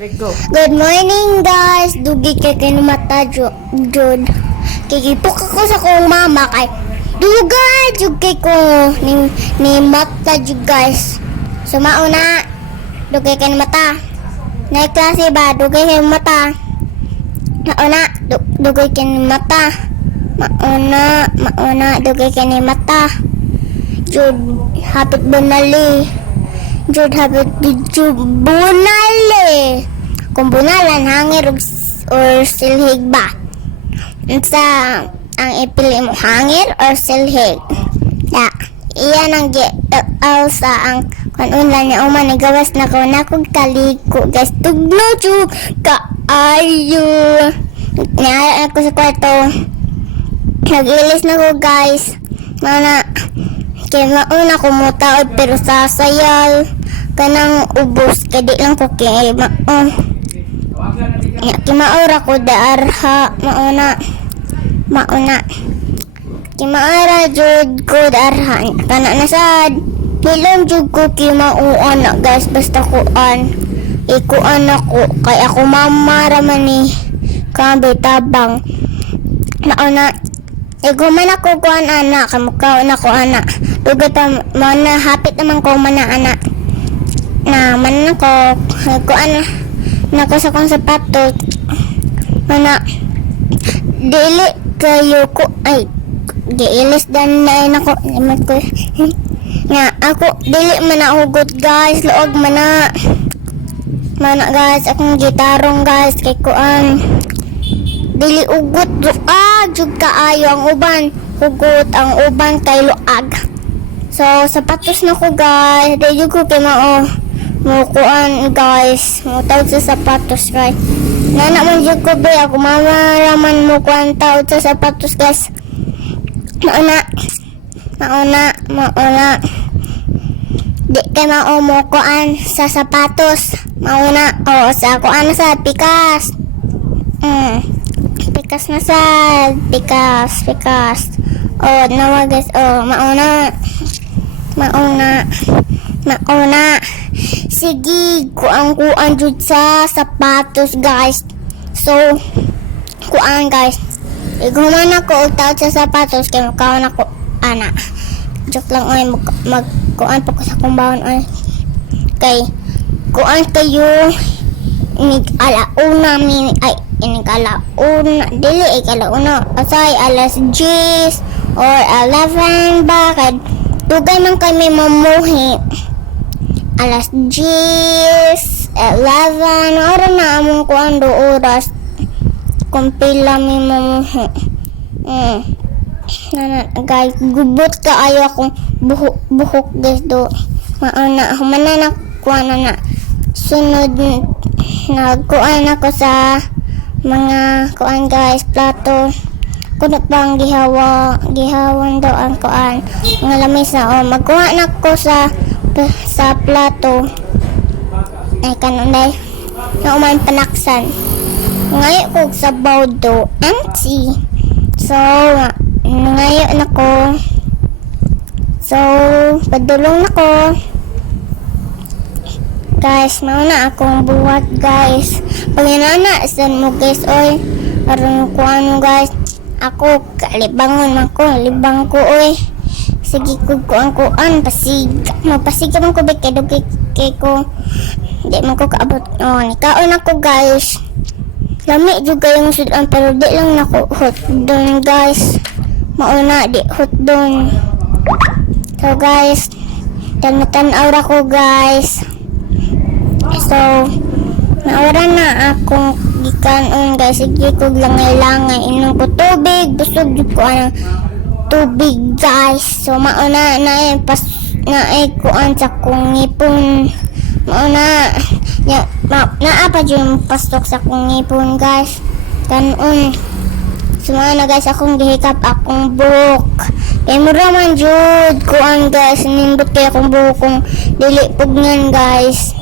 Go. Good morning guys. Dugi kay kinumata jud. Kikipok ako sa kong mama kay dugay jud kay ko ni mata jud guys. So mauna dugay kay mata. Na klase ba dugay kay mata. Mauna dugay kay mata. Mauna dugay kay mata. Jud hapit bunali. Jud hapit jud bunali. Kung bunalan hangir or silhig ba? Sa ang ipili mo hangir or silhig? Da. Iyan ang sa ang kanunlan niya uman gawas na ko na kong kaliko guys tugno jud kaayo. Niya ako sa kwarto. Nag-ilis na ko guys. Mana kaya mauna ko mutaod pero sasayal kanang ubos kadi lang ko kay kimaura ko darha mauna kimaura jud ko darha kana na sad hilom jud ko kimauan na guys basta kuan ikuan ako kay ako mamara man ni kambe tabang mauna iguman ako kuan anak kamukha na ko anak dugot man hapit naman ko man anak na man ko kuan na ko sa kong sapatos mana dili kayo ko ay giilis dan na nako naman ko nga ako dili man nahugot guys luog mana guys akong gitarong guys kay kuan dili ugot jud kaayo ang uban hugot ang uban kay luag so sapatos na ko guys dili ko kay mao mo kuan guys mo tawag sa sapatos guys nana man jud ko be ako mamaraman mo kuan tawag sa sapatos guys mauna di kay mao mo kuan sa sapatos mauna sa kuan sa pikas pikas na sa pikas nawa guys mauna sige kuan jud sa sapatos guys so kuan guys iguman ako og taod sa sapatos kay mukhaon ako ana joke lang oy magkuan pa ko sa kumbawon oy kay kuan kayo alauna dili alauna asay alas 10 or 11 ba kay dugay man kami mamuhi alas 10, 11, ora na among kuan do oras kung pila mi mamuhi. Guys, gubot ka ayo akong buhok guys do. Mauna, humana na kuan na. Sunod nagkuan ako sa mga kuan guys, plato. Kuno pang gihawan daw ang kuan. Mga lamisa magkuha na ko sa plato ay kanunay na uman panaksan ngayon ko sa bawdo ansi so ngayon ako so padulong na ko guys mauna akong buhat guys pag inana san mo guys oy aron ko ano guys ako kalibangon libang ko oy sige ko kuan mapasiga man ko ba kay ko di man ko kaabot nikaon ako guys lami juga yung sudan pero di lang nako hot doon guys mauna di hot doon so guys tan-aura ko guys so naura na akong gikanon guys sige ko langay inom ko tubig busog jud ko ang tubig guys so mauna na kuan sa kong ngipon mauna naapa yung pastok sa kong ngipon guys kanon so mauna guys akong gihikap akong buhok kay mura man jud kuan guys nimbot kay akong buhok kung dili pugngan guys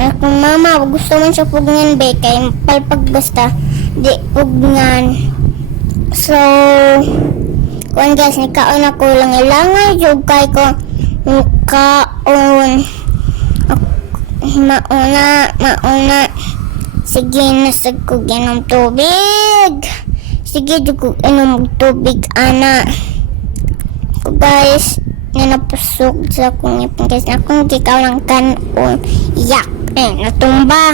akong mama gusto man siya pugngan be kay palpag basta di pugngan so kuan guys nikaon ako lang ilangay jud kay ko mukaon Mauna. Sige, nasag ko ginom tubig. Sige, jud ko inom tubig, ana. Ko guys, nanapusok sa akong ngipin guys. Akong gikaw lang kanon. Yak! Natumba.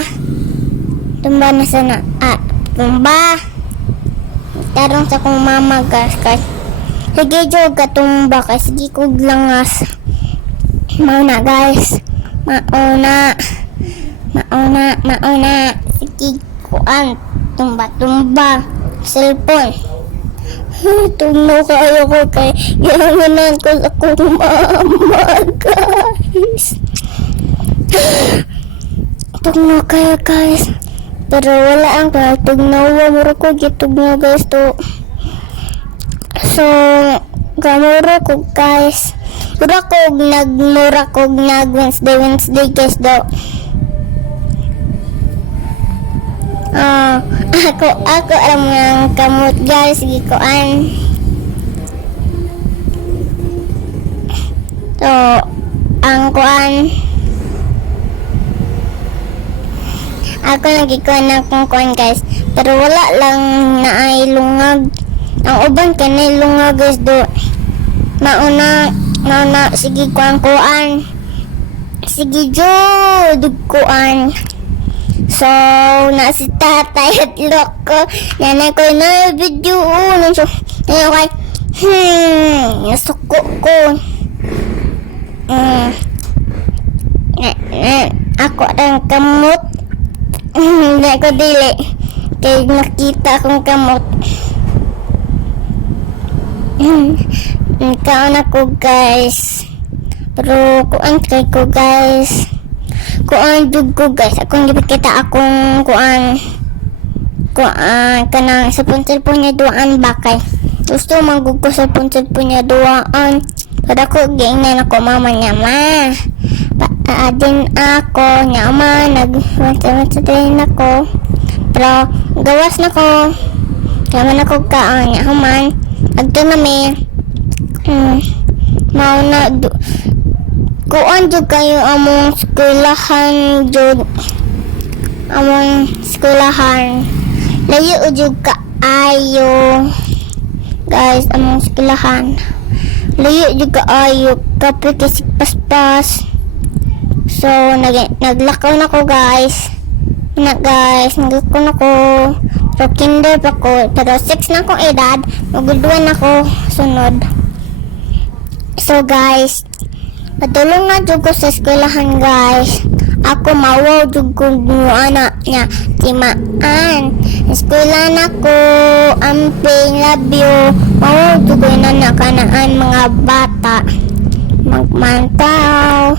Tumba na sana. Tumba. Tarong sa akong mama guys. Sige, jud katumba. Sige, kog langas. Mauna guys. Mauna. Sige, kuan. Tumba. Cellphone. Tugno kayo ko kay gihanganan ko sa akong mama guys. Tugno kayo guys. Pero wala ang tugnawa. Mura ko gitugno guys to. So, gamura ko guys. Mura ko nag Wednesday guys do. Ako alam ng kamot guys. Sige koan. So, ang kuan. Ako nagikuan ng kuan guys. Pero wala lang na ay lungag. Ang uban kanay lungag guys do. Mauna. Sige kuan. Sige jud kuan. So, nasi tatay at loko. Nanay ko na video. So, nanay ko nasuko ko. Ako ang kamot. Nanay ko dili. Kaya nakita akong kamot. Kaon ako guys. Pero kuan kay ko guys. Kuan jud ko guys. Akong gipakita akong kuan kanang sa cellphone niya duaan bakay. Gusto manggug ko sa cellphone niya duaan. Kada ko giingnan ako mama niya ma. Paadin ako niya ma nag-WhatsApp din ako. Pero gawas na ko. Kaya na ko kaan niya human. Adto na me. Mauna kuan jud kayo among eskwelahan jud. Among eskwelahan. Layo jud ka ayo. Guys, among eskwelahan. Layo jud ka ayo. Kapit kasi paspas. So, naglakaw na ko guys. Naglakaw na ko. Pero kinder pa ko. Pero 6 na akong edad. Magulduan ako sunod. So guys, patulong na jud ko sa eskwelahan guys. Ako mawaw jud ko anak niya timaan. Eskwela na ko. Amping love you. Mawaw jud ko na kanaan mga bata. Magmantaw.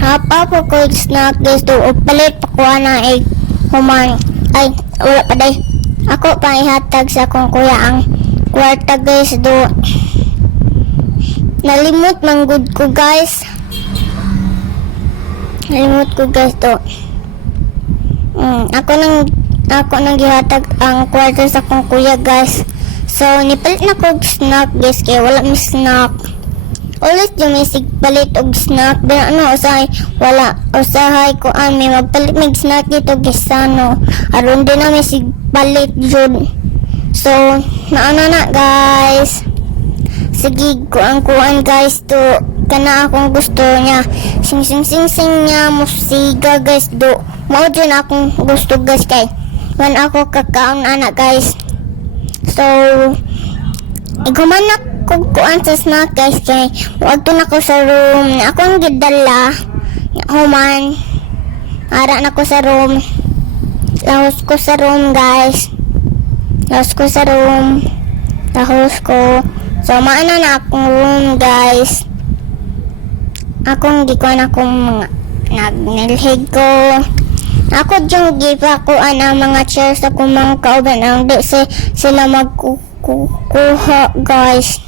Apa po ko snack guys to. Palit pa ko na human. Ay, wala pa day. Ako pa ihatag sa akong kuya ang kwarta guys do. Nalimot manggod ko guys. To. Ako nang gihatag ang kwarta sa akong kuya guys. So nipalit na ko snack guys kay wala mi snack. Ulit yung may sigpalit og snack. Pero usahay ko may magpalit mig snack dito guys aron din na may sigpalit jud. So na guys. Sige kuan guys to kana akong gusto niya. Sing niya musiga guys do. Mao din akong gusto guys kay man ako kakaon anak guys. So iguman na kuan sa snack guys kay wag to na ko sa room. Akong gidala human ara na ko sa room. Lahos ko sa room guys. So maana na akong room guys. Akong gikuan akong mga nagnilhig ko. Ako yung gipa ko ang mga chairs sa kumang kauban ang di sila magkukuha guys.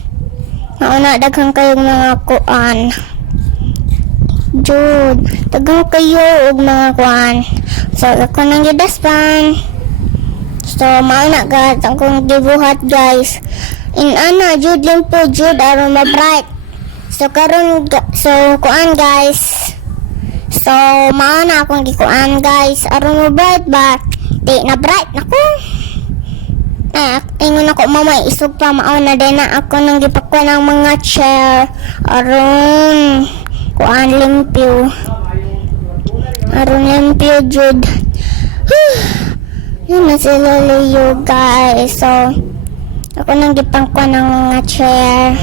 Mauna daghang kayong mga kuan. Jud, daghang kayo og mga kuan. So ako nang gidaspan. So mauna guys akong gibuhat guys. In ana jud lang po jud aron ma-bright. So karon kuan guys. So mao na akong gikuan guys. Aron mo bright ba? Di na bright nako. Ingon ako mamay isog pa mao na din na ako nang gipakuan ng mga chair aron kuan limpyo. Aron limpyo jud. Yun na sila Leo guys. So ako nang gipangkuan ng mga chair.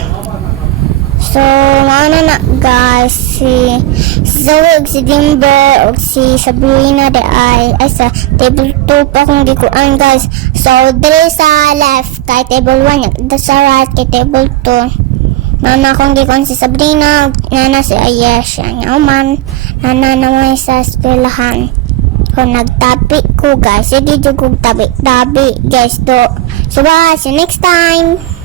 So, ano na guys, si Zoe, si Dimber, o si Sabrina de ay sa table 2 pa kung gikuan guys. So, dire sa left kay table 1, sa right kay table 2. Nana kung gikuan si Sabrina, nana si Ayesha, man, nana naman sa eskwelahan. Kung nagtabi ko guys, hindi dyan kong tabi guys do. So, bye, see you next time.